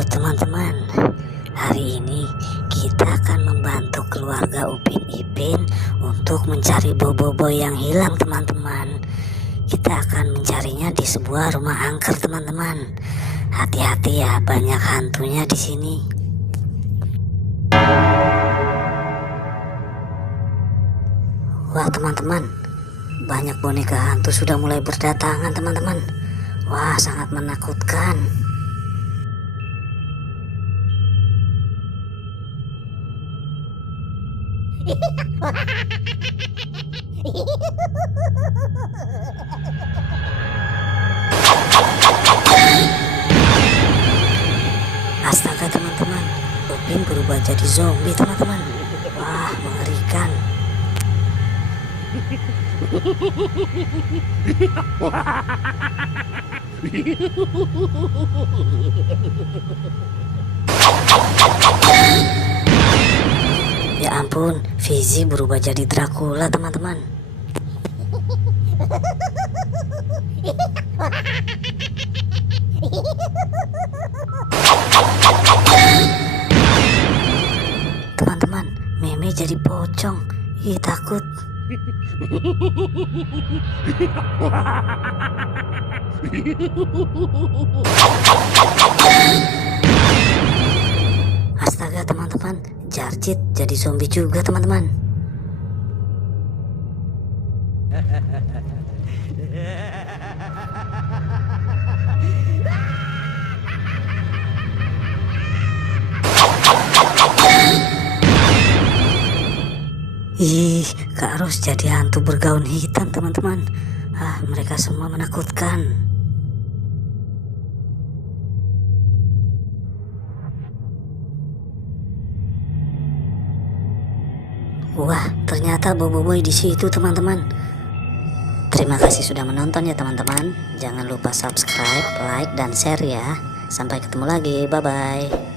Halo teman-teman, hari ini kita akan membantu keluarga Upin Ipin untuk mencari bobo yang hilang teman-teman. Kita akan mencarinya di sebuah rumah angker teman-teman. Hati-hati ya, banyak hantunya di sini. Wah teman-teman, banyak boneka hantu sudah mulai berdatangan teman-teman. Wah, sangat menakutkan. Astaga teman-teman, Upin berubah jadi zombie teman-teman. Wah, mengerikan. Ya ampun, Fizi berubah jadi Dracula teman-teman. Teman-teman, Meme jadi pocong. Ih, takut. Astaga teman-teman, Jarjit jadi zombie juga teman-teman. Ih, Kak Ros jadi hantu bergaun hitam teman-teman. Mereka semua menakutkan. Wah, ternyata Boboiboy di situ teman-teman. Terima kasih sudah menonton ya teman-teman. Jangan lupa subscribe, like, dan share ya. Sampai ketemu lagi, bye-bye.